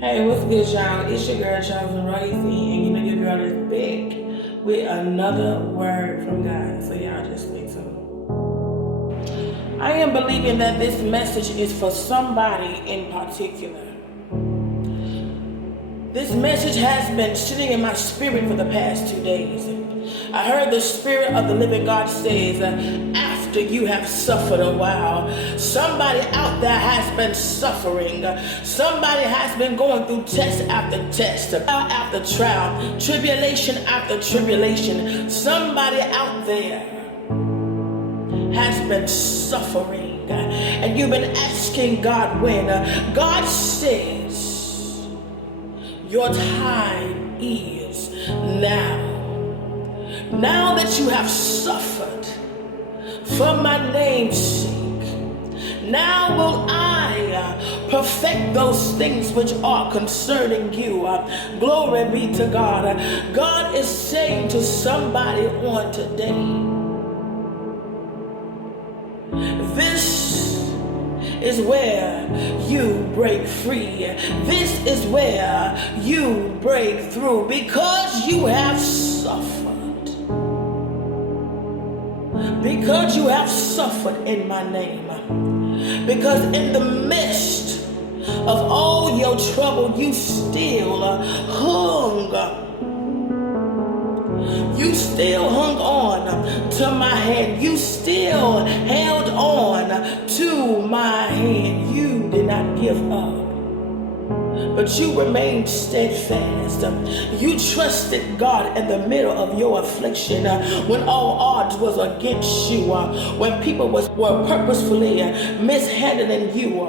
Hey, what's good, y'all? It's your girl, Chosen Royce, and you know your girl is back with another word from God. So y'all just stay tuned. I am believing that this message is for somebody in particular. This message has been sitting in my spirit for the past 2 days. I heard the Spirit of the living God says, after you have suffered a while, somebody out there has been suffering. Somebody has been going through test after test, trial after trial, tribulation after tribulation. Somebody out there has been suffering, and you've been asking God when. God says, your time is now. Now that you have suffered for my name's sake, now will I perfect those things which are concerning you. Glory be to God. God is saying to somebody on today, this is where you break free. This is where you break through, because you have suffered. Because you have suffered in my name. Because in the midst of all your trouble, you still hung. You still hung on to my hand. You still held on to my hand. You did not give up, but you remained steadfast. You trusted God in the middle of your affliction, when all odds was against you, when people were purposefully mishandling you.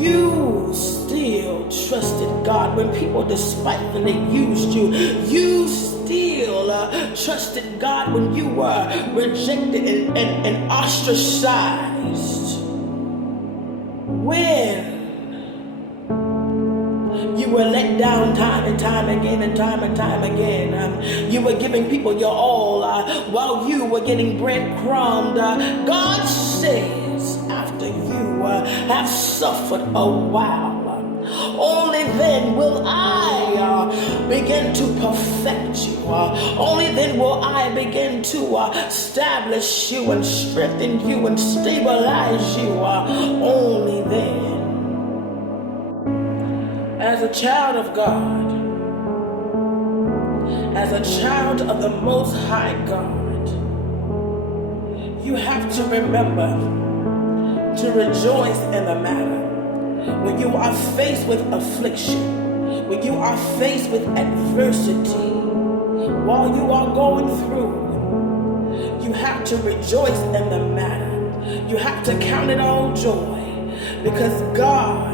You still trusted God when people despitefully used you. You still trusted God when you were rejected and ostracized. When you were let down time and time again and time again. You were giving people your all while you were getting breadcrumbed. God says, after you have suffered a while, only then will I begin to perfect you. Only then will I begin to establish you and strengthen you and stabilize you. Only then. As a child of God, as a child of the Most High God, you have to remember to rejoice in the matter. When you are faced with affliction, when you are faced with adversity, while you are going through, you have to rejoice in the matter. You have to count it all joy, because God,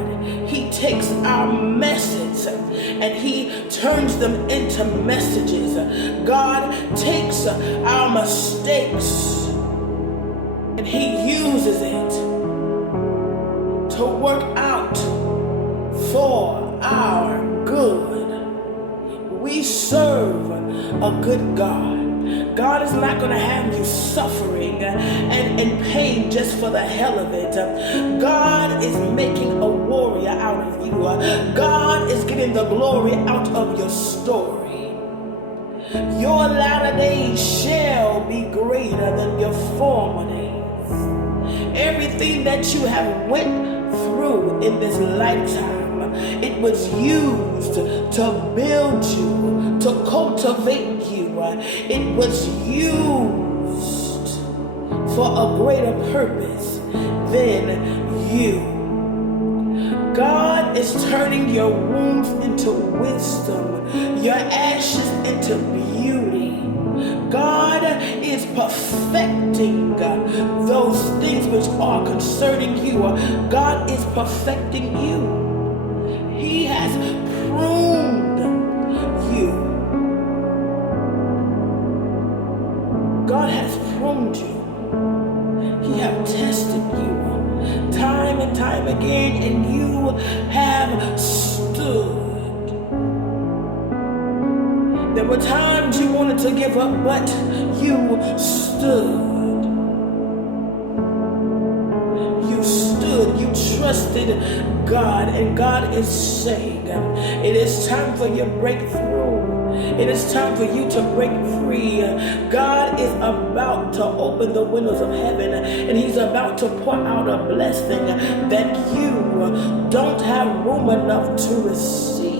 He takes our messes and He turns them into messages. God takes our mistakes and He uses it to work out for our good. We serve a good God. God is not going to have you suffering and in pain just for the hell of it. God is making a warrior out of you. God is getting the glory out of your story. Your latter days shall be greater than your former days. Everything that you have went through in this lifetime, it was used to build you, to cultivate you. It was used for a greater purpose than you. God is turning your wounds into wisdom, your ashes into beauty. God is perfecting those things which are concerning you. God is perfecting you. He has pruned you. God has pruned you. He has tested you time and time again, and you have stood. There were times you wanted to give up, but you stood. You stood. You trusted. trusted God, and God is saying, it is time for your breakthrough. It is time for you to break free. God is about to open the windows of heaven, and he's about to pour out a blessing that you don't have room enough to receive.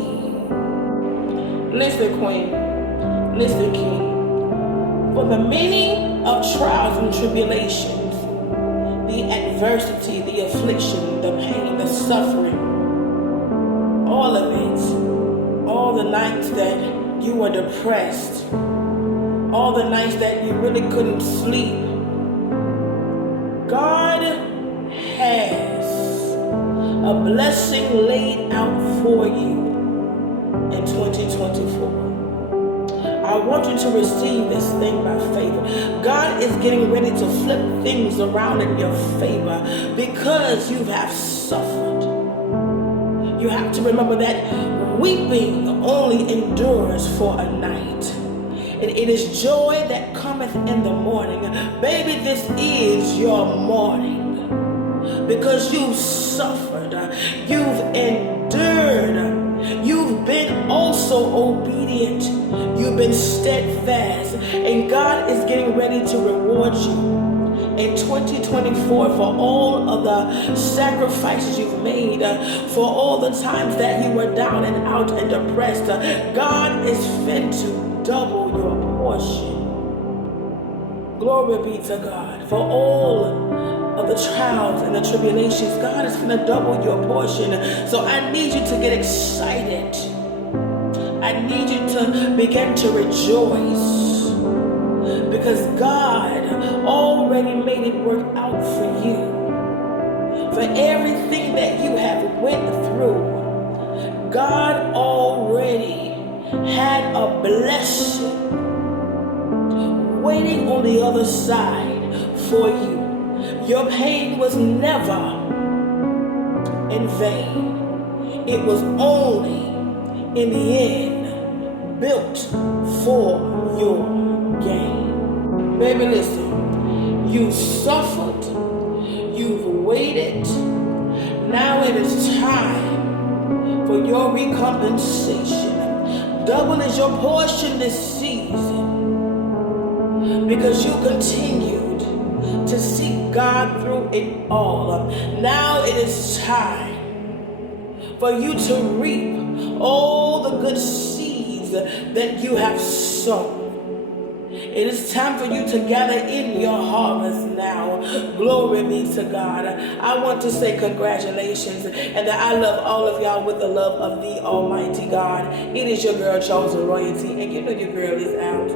Listen, Queen. Listen, King. For the meaning of trials and tribulations, the adversity, the affliction, the pain, the suffering, all of it, all the nights that you were depressed, all the nights that you really couldn't sleep, God has a blessing laid out for you in 2024. I want you to receive this thing by faith. God is getting ready to flip things around in your favor because you have suffered. You have to remember that weeping only endures for a night. And it is joy that cometh in the morning. Baby, this is your morning. Because you've suffered. You've endured. You've been also obedient. You've been steadfast. And God is getting ready to reward you in 2024 for all of the sacrifices you've made, for all the times that you were down and out and depressed. God is fit to double your portion. Glory be to God. For all of the trials and the tribulations, God is going to double your portion. So I need you to get excited. I need you to begin to rejoice, because God already made it work out for you. For everything that you have went through, God already had a blessing waiting on the other side for you. Your pain was never in vain. It was only, in the end, built for your gain. Baby, listen. You suffered. You've waited. Now it is time for your recompensation. Double is your portion this season, because you continued to seek God through it all. Now it is time for you to reap all the good seeds that you have sown. It is time for you to gather in your harvest now. Glory be to God. I want to say congratulations, and that I love all of y'all with the love of the Almighty God. It is your girl, Chosen Royalty, and you know your girl is out.